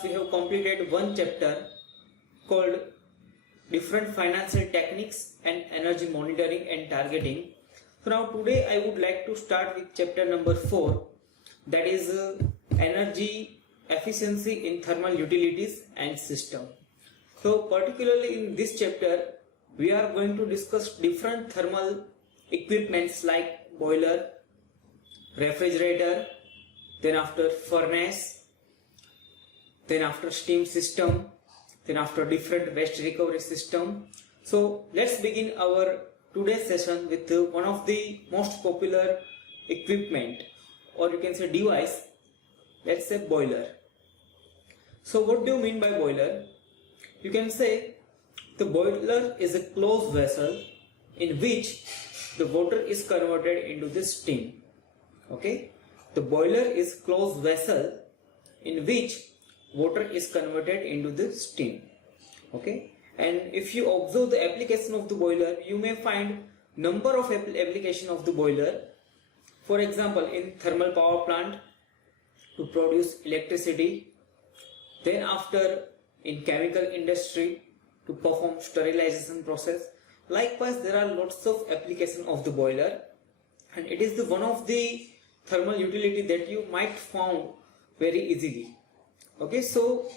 class we have completed one chapter called different financial techniques and energy monitoring and targeting. So now today I would like to start with chapter number 4, that is energy efficiency in thermal utilities and system. So particularly in this chapter we are going to discuss different thermal equipments like boiler, refrigerator, then after furnace, then after steam system, then after different waste recovery system. So let's begin our today's session with one of the most popular equipment, or you can say device, let's say boiler. So what do you mean by boiler? You can say the boiler is a closed vessel in which the water is converted into the steam. Okay, the boiler is closed vessel in which water is converted into the steam. Okay, and if you observe the application of the boiler, you may find number of application of the boiler. For example, in thermal power plant to produce electricity, then after in chemical industry to perform sterilization process. Likewise, there are lots of application of the boiler, and it is the one of the thermal utility that you might found very easily. Okay, so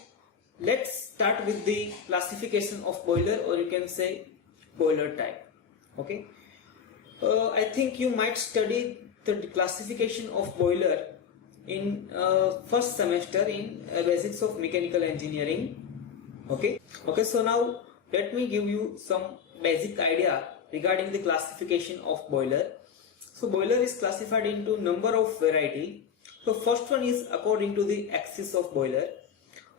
let's start with the classification of boiler, or you can say boiler type. Okay, I think you might study the classification of boiler in first semester in basics of mechanical engineering. Okay, so now let me give you some basic idea regarding the classification of boiler. So boiler is classified into number of variety. So first one is according to the axis of boiler.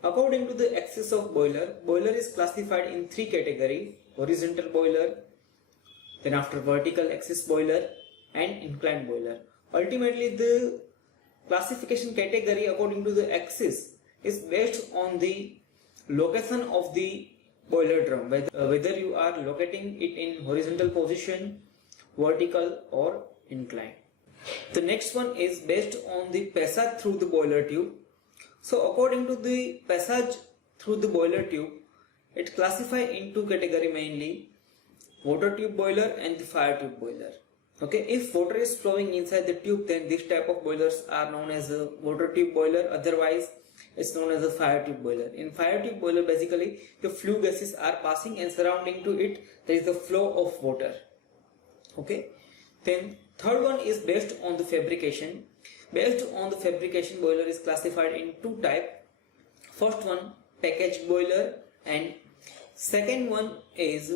According to the axis of boiler, boiler is classified in three categories: horizontal boiler, then after vertical axis boiler, and inclined boiler. Ultimately, the classification category according to the axis is based on the location of the boiler drum, whether you are locating it in horizontal position, vertical or inclined. The next one is based on the passage through the boiler tube. So according to the passage through the boiler tube, it classifies into category mainly water tube boiler and the fire tube boiler. Okay, if water is flowing inside the tube, then this type of boilers are known as a water tube boiler, otherwise it's known as a fire tube boiler. In fire tube boiler, basically the flue gases are passing and surrounding to it there is the flow of water. Okay, then third one is based on the fabrication. Based on the fabrication, boiler is classified in two types. First one, packaged boiler, and second one is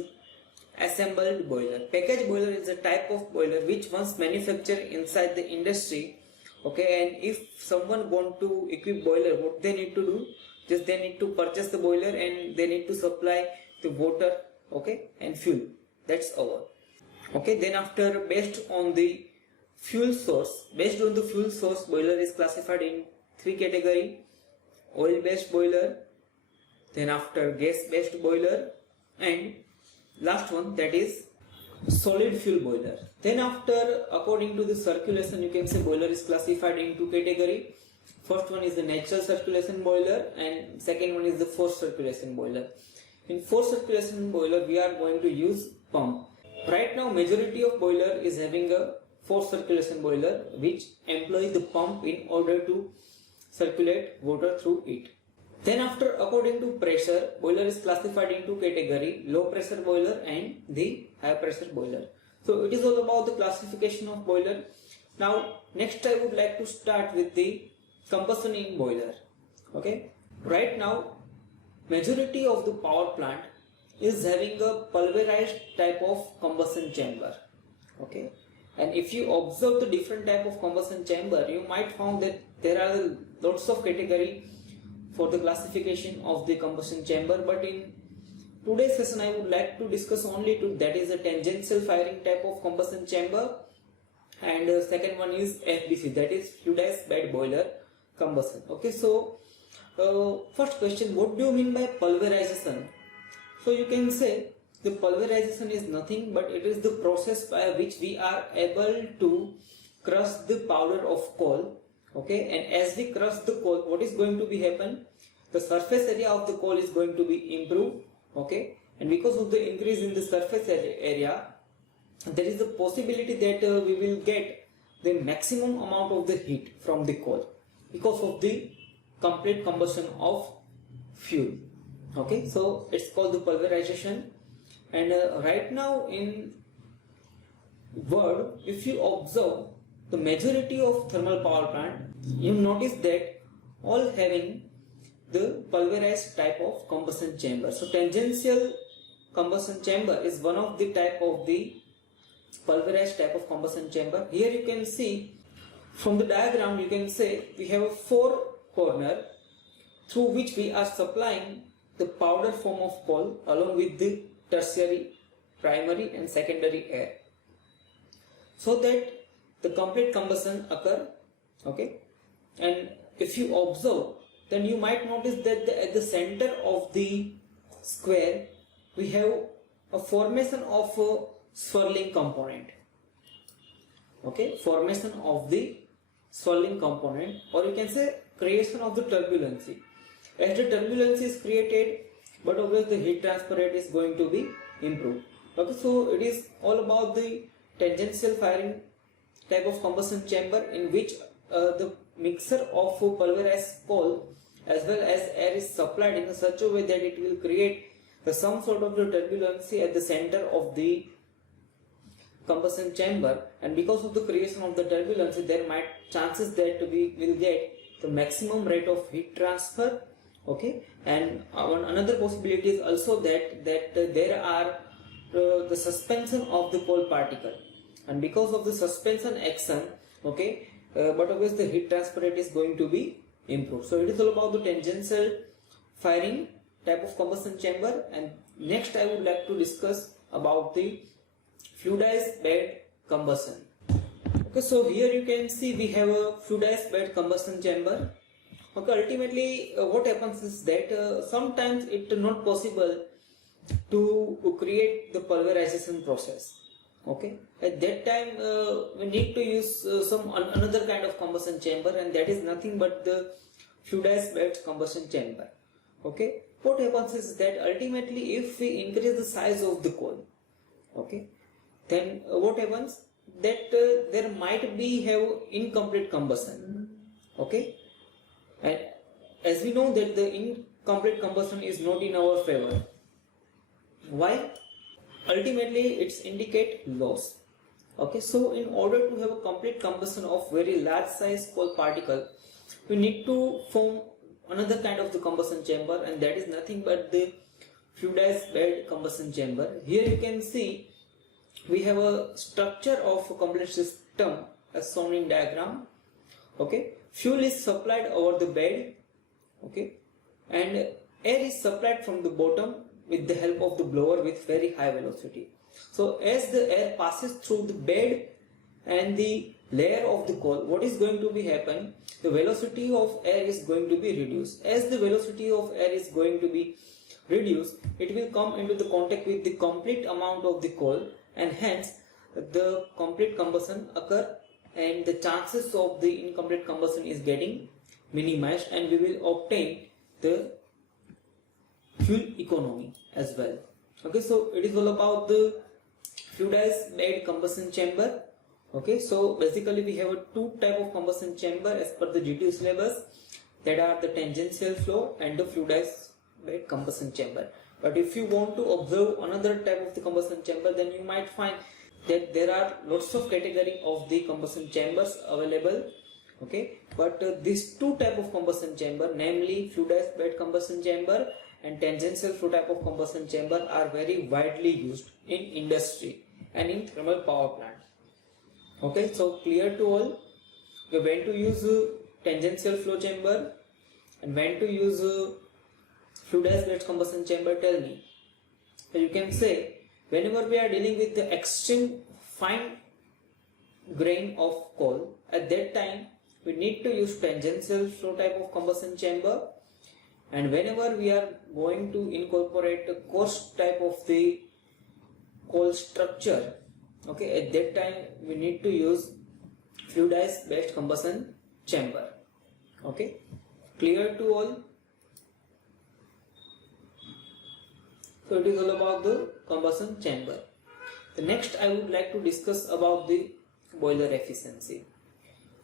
assembled boiler. Packaged boiler is a type of boiler which once manufactured inside the industry. Okay, and if someone want to equip boiler, what they need to do? Just they need to purchase the boiler and they need to supply the water, okay, and fuel. That's all. Okay, then after based on the fuel source, boiler is classified in three categories: oil based boiler, then after gas based boiler, and last one, that is solid fuel boiler. Then after, according to the circulation, you can say boiler is classified in two categories. First one is the natural circulation boiler and second one is the forced circulation boiler. In forced circulation boiler, we are going to use pump. Right now majority of boiler is having a forced circulation boiler which employs the pump in order to circulate water through it. Then after, according to pressure, boiler is classified into category low pressure boiler and the high pressure boiler. So it is all about the classification of boiler. Now next I would like to start with the combustion in boiler. Okay, right now majority of the power plant is having a pulverized type of combustion chamber. Okay, and if you observe the different type of combustion chamber, you might find that there are lots of category for the classification of the combustion chamber, but in today's session I would like to discuss only two, that is a tangential firing type of combustion chamber, and second one is FBC, that is fluidized bed boiler combustion. Okay, so first question, what do you mean by pulverization? So you can say the pulverization is nothing but it is the process by which we are able to crush the powder of coal. Okay, and as we crush the coal, what is going to be happen? the surface area of the coal is going to be improved. Okay, and because of the increase in the surface area, there is a possibility that we will get the maximum amount of the heat from the coal because of the complete combustion of fuel. Okay, so it's called the pulverization. And right now in world, if you observe the majority of thermal power plant, you notice that all having the pulverized type of combustion chamber. So tangential combustion chamber is one of the type of the pulverized type of combustion chamber. Here you can see from the diagram, you can say we have a 4 corner through which we are supplying the powder form of coal along with the tertiary, primary and secondary air, so that the complete combustion occur. Okay, and if you observe, then you might notice that at the center of the square we have a formation of a swirling component. Okay, formation of the swirling component, or you can say creation of the turbulency. As the turbulence is created, but obviously the heat transfer rate is going to be improved. Okay, so it is all about the tangential firing type of combustion chamber, in which the mixture of pulverized coal as well as air is supplied in such a way that it will create some sort of the turbulency at the center of the combustion chamber, and because of the creation of the turbulency, there might chances that we will get the maximum rate of heat transfer. Okay, and another possibility is also that there are the suspension of the coal particle, and because of the suspension action, okay, but obviously the heat transfer rate is going to be improved. So it is all about the tangential firing type of combustion chamber. And next I would like to discuss about the fluidized bed combustion. Okay, so here you can see we have a fluidized bed combustion chamber. Okay, ultimately what happens is that sometimes it is not possible to create the pulverization process. Okay, at that time we need to use another kind of combustion chamber, and that is nothing but the fluidized bed combustion chamber. Okay, what happens is that ultimately if we increase the size of the coal, okay, then what happens that there might be have incomplete combustion. Okay, and as we know that the incomplete combustion is not in our favor. Why? Ultimately it's indicate loss. Okay, so in order to have a complete combustion of very large size coal particle, we need to form another kind of the combustion chamber, and that is nothing but the fluidized bed combustion chamber. Here you can see we have a structure of a complete system as shown in diagram. Okay, fuel is supplied over the bed. Okay, and air is supplied from the bottom with the help of the blower with very high velocity. So as the air passes through the bed and the layer of the coal, what is going to be happen? The velocity of air is going to be reduced. As the velocity of air is going to be reduced, it will come into the contact with the complete amount of the coal, and hence the complete combustion occur, and the chances of the incomplete combustion is getting minimized, and we will obtain the fuel economy as well. Okay, so it is all about the fluidized bed combustion chamber. Okay, so basically we have two type of combustion chamber as per the GTU syllabus, that are the tangential flow and the fluidized bed combustion chamber. But if you want to observe another type of the combustion chamber, then you might find that there are lots of category of the combustion chambers available. Okay, but these two type of combustion chamber, namely fluidized bed combustion chamber and tangential flow type of combustion chamber, are very widely used in industry and in thermal power plant. Okay, so clear to all, when to use tangential flow chamber and when to use fluidized bed combustion chamber, tell me. So you can say whenever we are dealing with the extreme fine grain of coal, at that time we need to use tangential flow type of combustion chamber, and whenever we are going to incorporate a coarse type of the coal structure, okay, at that time we need to use fluidized bed combustion chamber. Okay, clear to all? So it is all about the combustion chamber. The next I would like to discuss about the boiler efficiency.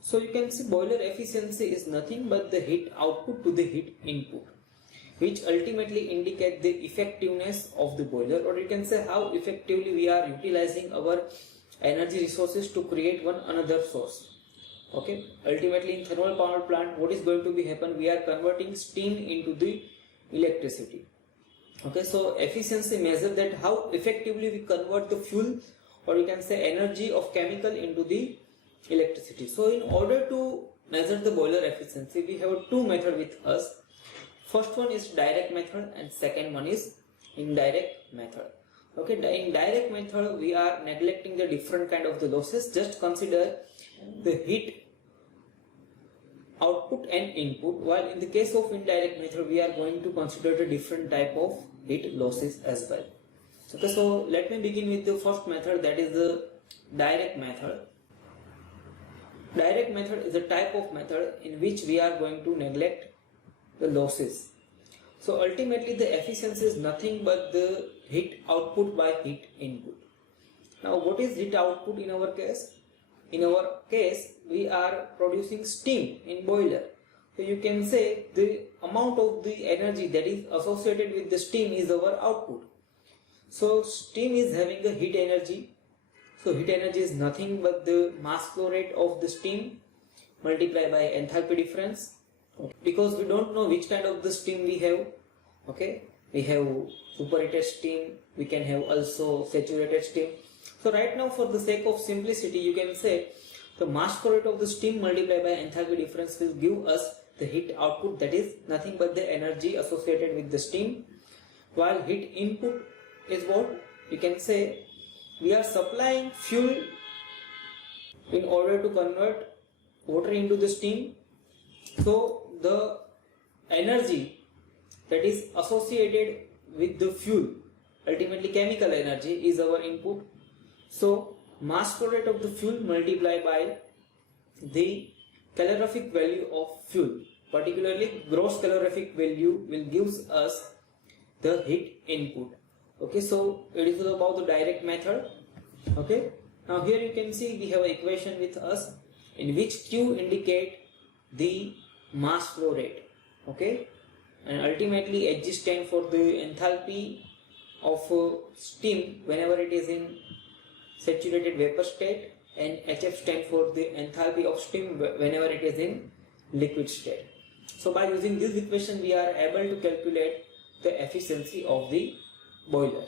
So you can see boiler efficiency is nothing but the heat output to the heat input, which ultimately indicate the effectiveness of the boiler, or you can say how effectively we are utilizing our energy resources to create one another source. Okay, ultimately in thermal power plant, what is going to be happen? We are converting steam into the electricity. Okay, so efficiency measure that how effectively we convert the fuel, or you can say energy of chemical into the electricity. So in order to measure the boiler efficiency, we have two methods with us. First one is direct method and second one is indirect method. Okay, in direct method we are neglecting the different kind of the losses. Just consider the heat output and input, while in the case of indirect method we are going to consider the different type of heat losses as well. Okay, so let me begin with the first method, that is the direct method. Direct method is a type of method in which we are going to neglect the losses. So ultimately the efficiency is nothing but the heat output by heat input. Now what is heat output in our case? In our case we are producing steam in boiler. So you can say the amount of the energy that is associated with the steam is our output. So steam is having a heat energy. So heat energy is nothing but the mass flow rate of the steam multiplied by enthalpy difference. Because we don't know which kind of the steam we have. Okay, we have superheated steam, we can have also saturated steam. So right now, for the sake of simplicity, you can say the mass flow rate of the steam multiplied by enthalpy difference will give us the heat output, that is nothing but the energy associated with the steam. While heat input is what? You can say we are supplying fuel in order to convert water into the steam. So the energy that is associated with the fuel, ultimately chemical energy, is our input. So mass flow rate of the fuel multiplied by the calorific value of fuel, particularly gross calorific value, will gives us the heat input. Okay, so it is about the direct method. Okay, now here you can see we have an equation with us in which Q indicate the mass flow rate. Okay, and ultimately Hg stand for the enthalpy of steam whenever it is in saturated vapor state, and Hf stand for the enthalpy of steam whenever it is in liquid state. So by using this equation we are able to calculate the efficiency of the boiler.